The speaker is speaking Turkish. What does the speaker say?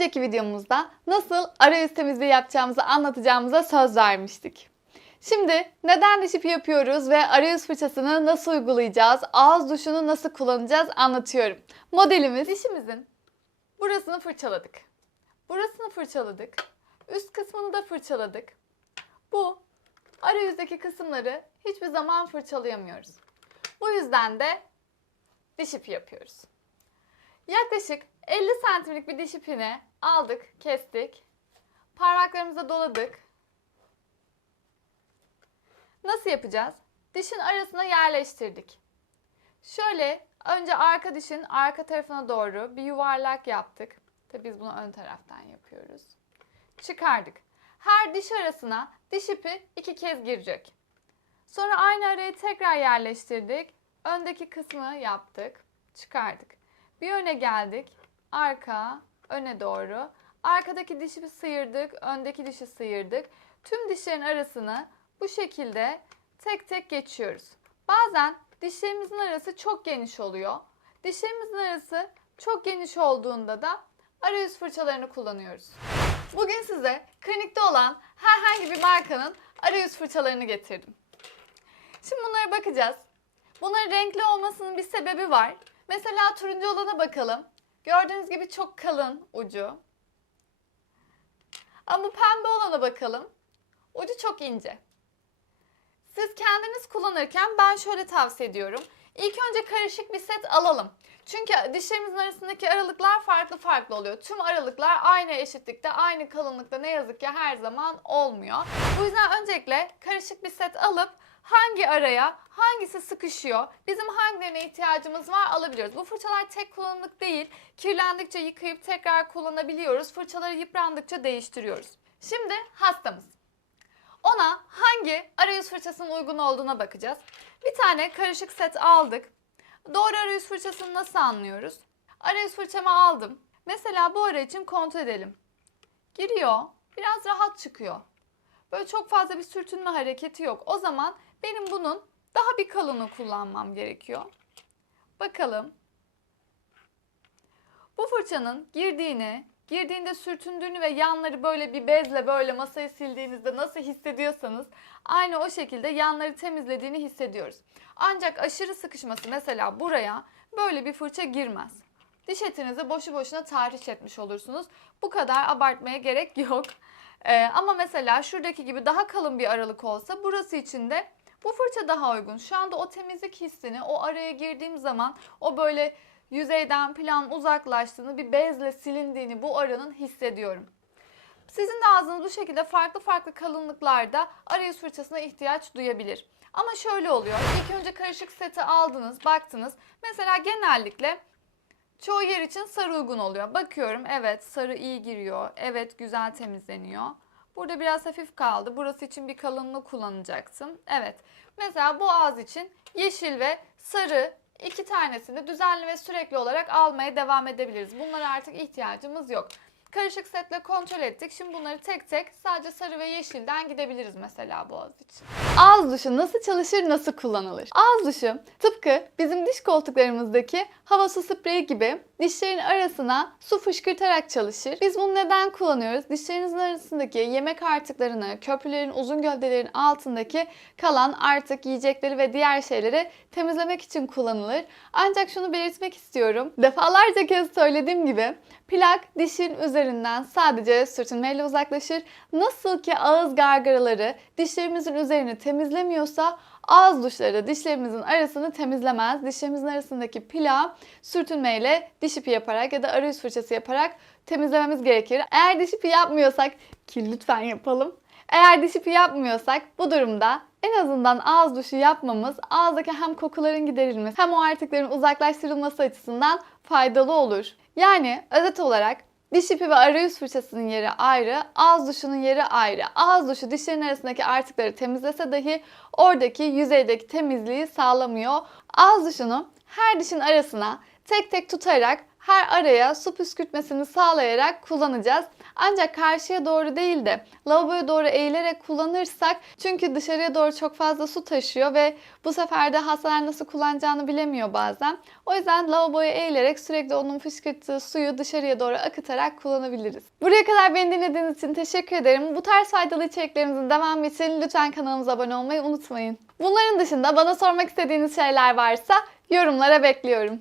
önceki videomuzda nasıl arayüz temizliği yapacağımızı anlatacağımıza söz vermiştik. Şimdi neden diş ipi yapıyoruz ve arayüz fırçasını nasıl uygulayacağız, ağız duşunu nasıl kullanacağız anlatıyorum. Modelimiz dişimizin burasını fırçaladık. Burasını fırçaladık. Üst kısmını da fırçaladık. Bu arayüzdeki kısımları hiçbir zaman fırçalayamıyoruz. Bu yüzden de diş ipi yapıyoruz. Yaklaşık 50 santimlik bir diş ipini aldık, kestik. Parmaklarımıza doladık. Nasıl yapacağız? Dişin arasına yerleştirdik. Şöyle önce arka dişin arka tarafına doğru bir yuvarlak yaptık. Tabii biz bunu ön taraftan yapıyoruz. Çıkardık. Her diş arasına diş ipi 2 kez girecek. Sonra aynı araya tekrar yerleştirdik. Öndeki kısmı yaptık. Çıkardık. Bir öne geldik. Arka, öne doğru. Arkadaki dişi sıyırdık. Öndeki dişi sıyırdık. Tüm dişlerin arasını bu şekilde tek tek geçiyoruz. Bazen dişlerimizin arası çok geniş oluyor. Dişlerimizin arası çok geniş olduğunda da arayüz fırçalarını kullanıyoruz. Bugün size klinikte olan herhangi bir markanın arayüz fırçalarını getirdim. Şimdi bunlara bakacağız. Bunların renkli olmasının bir sebebi var. Mesela turuncu olana bakalım. Gördüğünüz gibi çok kalın ucu. Ama bu pembe olana bakalım. Ucu çok ince. Siz kendiniz kullanırken ben şöyle tavsiye ediyorum. İlk önce karışık bir set alalım. Çünkü dişlerimizin arasındaki aralıklar farklı oluyor. Tüm aralıklar aynı eşitlikte, aynı kalınlıkta ne yazık ki her zaman olmuyor. Bu yüzden öncelikle karışık bir set alıp hangi araya hangisi sıkışıyor, bizim hangilerine ihtiyacımız var alabiliyoruz. Bu fırçalar tek kullanımlık değil. Kirlendikçe yıkayıp tekrar kullanabiliyoruz. Fırçaları yıprandıkça değiştiriyoruz. Şimdi hastamız. Ona hangi arayüz fırçasının uygun olduğuna bakacağız. Bir tane karışık set aldık. Doğru arayüz fırçasını nasıl anlıyoruz? Arayüz fırçamı aldım. Mesela bu ara için kontrol edelim. Giriyor, biraz rahat çıkıyor. Böyle çok fazla bir sürtünme hareketi yok. O zaman benim bunun daha bir kalını kullanmam gerekiyor. Bakalım. Bu fırçanın girdiğinde sürtündüğünü ve yanları böyle bir bezle böyle masayı sildiğinizde nasıl hissediyorsanız aynı o şekilde yanları temizlediğini hissediyoruz. Ancak aşırı sıkışması mesela buraya böyle bir fırça girmez. Diş etinizi boşu boşuna tahriş etmiş olursunuz. Bu kadar abartmaya gerek yok. Ama mesela şuradaki gibi daha kalın bir aralık olsa burası için de bu fırça daha uygun. Şu anda o temizlik hissini, o araya girdiğim zaman o böyle yüzeyden plan uzaklaştığını, bir bezle silindiğini bu aranın hissediyorum. Sizin de ağzınız bu şekilde farklı kalınlıklarda arayüz fırçasına ihtiyaç duyabilir. Ama şöyle oluyor. İlk önce karışık seti aldınız, baktınız. Mesela genellikle çoğu yer için sarı uygun oluyor. Bakıyorum, evet sarı iyi giriyor. Evet güzel temizleniyor. Burada biraz hafif kaldı. Burası için bir kalınlığı kullanacaktım. Evet. Mesela bu ağız için yeşil ve sarı iki tanesini düzenli ve sürekli olarak almaya devam edebiliriz. Bunlara artık ihtiyacımız yok. Karışık setle kontrol ettik. Şimdi bunları tek tek sadece sarı ve yeşilden gidebiliriz mesela boğaz için. Ağız duşu nasıl çalışır, nasıl kullanılır? Ağız duşu tıpkı bizim diş koltuklarımızdaki hava su spreyi gibi dişlerin arasına su fışkırtarak çalışır. Biz bunu neden kullanıyoruz? Dişlerinizin arasındaki yemek artıklarını, köprülerin, uzun gövdelerin altındaki kalan artık yiyecekleri ve diğer şeyleri temizlemek için kullanılır. Ancak şunu belirtmek istiyorum. Defalarca kez söylediğim gibi plak dişin üzerinden sadece sürtünmeyle uzaklaşır. Nasıl ki ağız gargaraları dişlerimizin üzerini temizlemiyorsa ağız duşları dişlerimizin arasını temizlemez. Dişlerimizin arasındaki plağı sürtünmeyle diş ipi yaparak ya da arayüz fırçası yaparak temizlememiz gerekir. Eğer diş ipi yapmıyorsak ki lütfen yapalım. Eğer diş ipi yapmıyorsak bu durumda en azından ağız duşu yapmamız ağızdaki hem kokuların giderilmesi hem o artıkların uzaklaştırılması açısından faydalı olur. Yani özet olarak diş ipi ve arayüz fırçasının yeri ayrı, ağız duşunun yeri ayrı. Ağız duşu dişlerin arasındaki artıkları temizlese dahi oradaki yüzeydeki temizliği sağlamıyor. Ağız duşunu her dişin arasına tek tek tutarak her araya su püskürtmesini sağlayarak kullanacağız. Ancak karşıya doğru değil de lavaboya doğru eğilerek kullanırsak, çünkü dışarıya doğru çok fazla su taşıyor ve bu sefer de hastalar nasıl kullanacağını bilemiyor bazen. O yüzden lavaboya eğilerek sürekli onun fışkırttığı suyu dışarıya doğru akıtarak kullanabiliriz. Buraya kadar beni dinlediğiniz için teşekkür ederim. Bu tarz faydalı içeriklerimizin devamı için lütfen kanalımıza abone olmayı unutmayın. Bunların dışında bana sormak istediğiniz şeyler varsa yorumlara bekliyorum.